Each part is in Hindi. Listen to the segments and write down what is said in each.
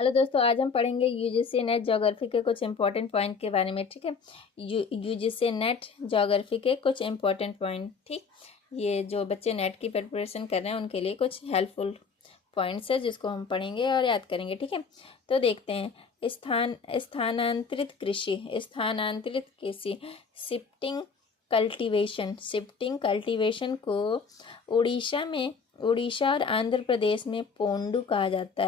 हेलो दोस्तों, आज हम पढ़ेंगे यूजीसी नेट ज्योग्राफी के कुछ इंपॉर्टेंट पॉइंट के बारे में। ठीक है, यूजीसी नेट ज्योग्राफी के कुछ इंपॉर्टेंट पॉइंट। ठीक, ये जो बच्चे नेट की प्रिपरेशन कर रहे हैं उनके लिए कुछ हेल्पफुल पॉइंट्स है जिसको हम पढ़ेंगे और याद करेंगे। ठीक है, तो देखते हैं। स्थानांतरित कृषि शिफ्टिंग कल्टीवेशन को उड़ीसा और आंध्र प्रदेश में पोंडू कहा जाता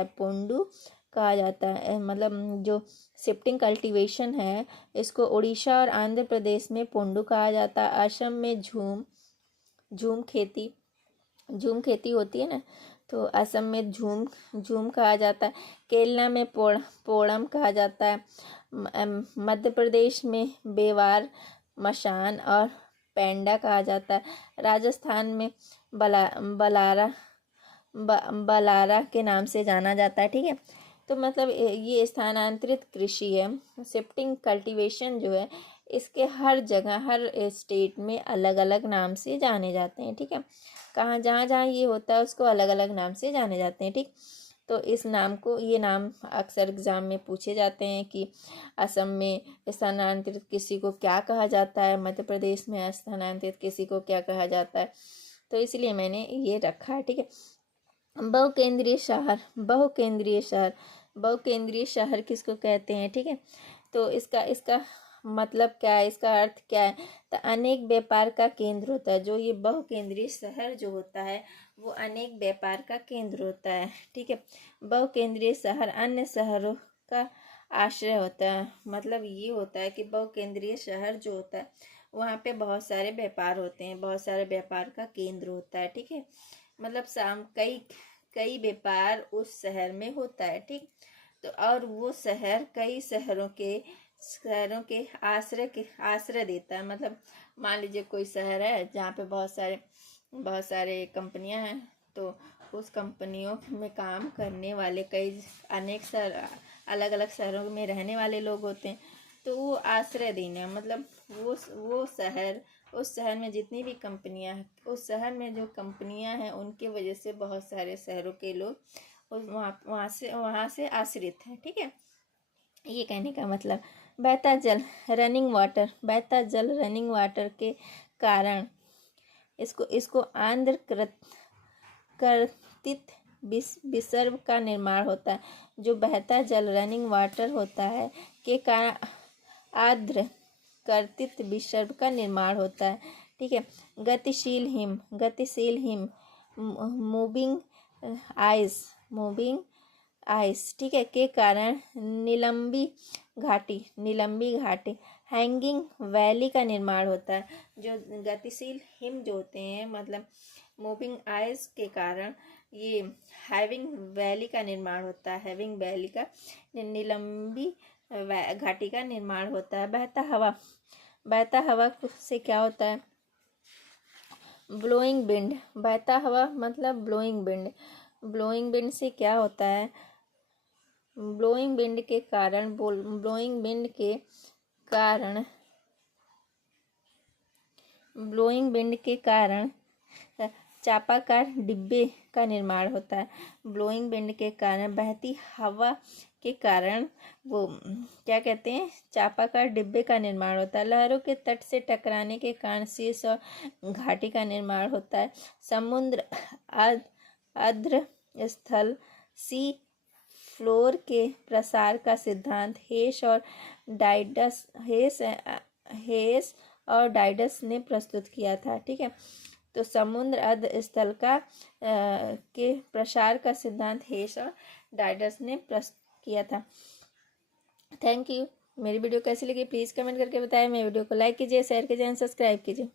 है। मतलब जो शिफ्टिंग कल्टीवेशन है इसको उड़ीसा और आंध्र प्रदेश में पोंडू कहा जाता है। असम में झूम खेती होती है ना, तो असम में झूम कहा जाता है। केरला में पोड़म कहा जाता है। मध्य प्रदेश में बेवार, मशान और पेंडा कहा जाता है। राजस्थान में बलारा के नाम से जाना जाता है। ठीक है, तो मतलब ये स्थानांतरित कृषि है, शिफ्टिंग कल्टीवेशन जो है इसके हर जगह हर स्टेट में अलग अलग नाम से जाने जाते हैं। ठीक है, कहाँ जहाँ ये होता है उसको अलग अलग नाम से जाने जाते हैं। ठीक, तो ये नाम अक्सर एग्जाम में पूछे जाते हैं कि असम में स्थानांतरित कृषि को क्या कहा जाता है, मध्य प्रदेश में स्थानांतरित कृषि को क्या कहा जाता है, तो इसलिए मैंने ये रखा है। ठीक है, बहुकेंद्रीय शहर किसको कहते हैं। ठीक है, तो इसका मतलब क्या है, इसका अर्थ क्या है, तो अनेक व्यापार का केंद्र होता है। जो ये बहुकेंद्रीय शहर जो होता है वो अनेक व्यापार का केंद्र होता है। ठीक है, बहुकेंद्रीय शहर अन्य शहरों का आश्रय होता है। मतलब ये होता है कि बहुकेंद्रीय शहर जो होता है वहाँ पे बहुत सारे व्यापार होते हैं, बहुत सारे व्यापार का केंद्र होता है। ठीक है, मतलब कई व्यापार उस शहर में होता है। ठीक, तो और वो शहर कई शहरों के आश्रय देता है। मतलब मान लीजिए कोई शहर है जहाँ पे बहुत सारे कंपनियां हैं, तो उस कंपनियों में काम करने वाले अनेक अलग अलग शहरों में रहने वाले लोग होते हैं, तो वो आश्रय देना मतलब उस शहर में जितनी भी कंपनियां हैं, उस शहर में जो कंपनियां हैं उनके वजह से बहुत सारे शहरों के लोग वहाँ से आश्रित हैं। ठीक है, ये कहने का मतलब बहता जल रनिंग वाटर के कारण इसको आंध्र कर्तित विसर्ग का निर्माण होता है। जो बहता जल रनिंग वाटर होता है के कारण आर्द्र कर्तित विसर्ग का निर्माण होता है। ठीक है, गतिशील हिम मूविंग आइस ठीक है के कारण नीलंबी घाटी हैंगिंग वैली का निर्माण होता है। जो गतिशील हिम जो होते हैं मतलब मूविंग आइस के कारण ये हैविंग वैली का निर्माण होता है। हैविंग वैली का नीलंबी घाटी का निर्माण होता है। बहता हवा से क्या होता है, ब्लोइंग विंड। बहता हवा मतलब ब्लोइंग विंड से क्या होता है, ब्लोइंग विंड के कारण चापाकार डिब्बे का निर्माण होता है। ब्लोइंग विंड के कारण बहती हवा के कारण वो क्या कहते हैं, चापाकार डिब्बे का निर्माण होता है। लहरों के तट से टकराने के कारण शीर्ष और घाटी का निर्माण होता है। समुद्र आर्द्र स्थल सी फ्लोर के प्रसार का सिद्धांत हेस और डाइडस ने प्रस्तुत किया था। ठीक है, तो समुद्र आर्द्र स्थल के प्रसार का सिद्धांत हेस और डाइडस ने प्रस्तुत किया था। Thank you. मेरी वीडियो कैसी लगी प्लीज़ कमेंट करके बताएं। मेरी वीडियो को लाइक कीजिए, शेयर कीजिए एंड सब्सक्राइब कीजिए।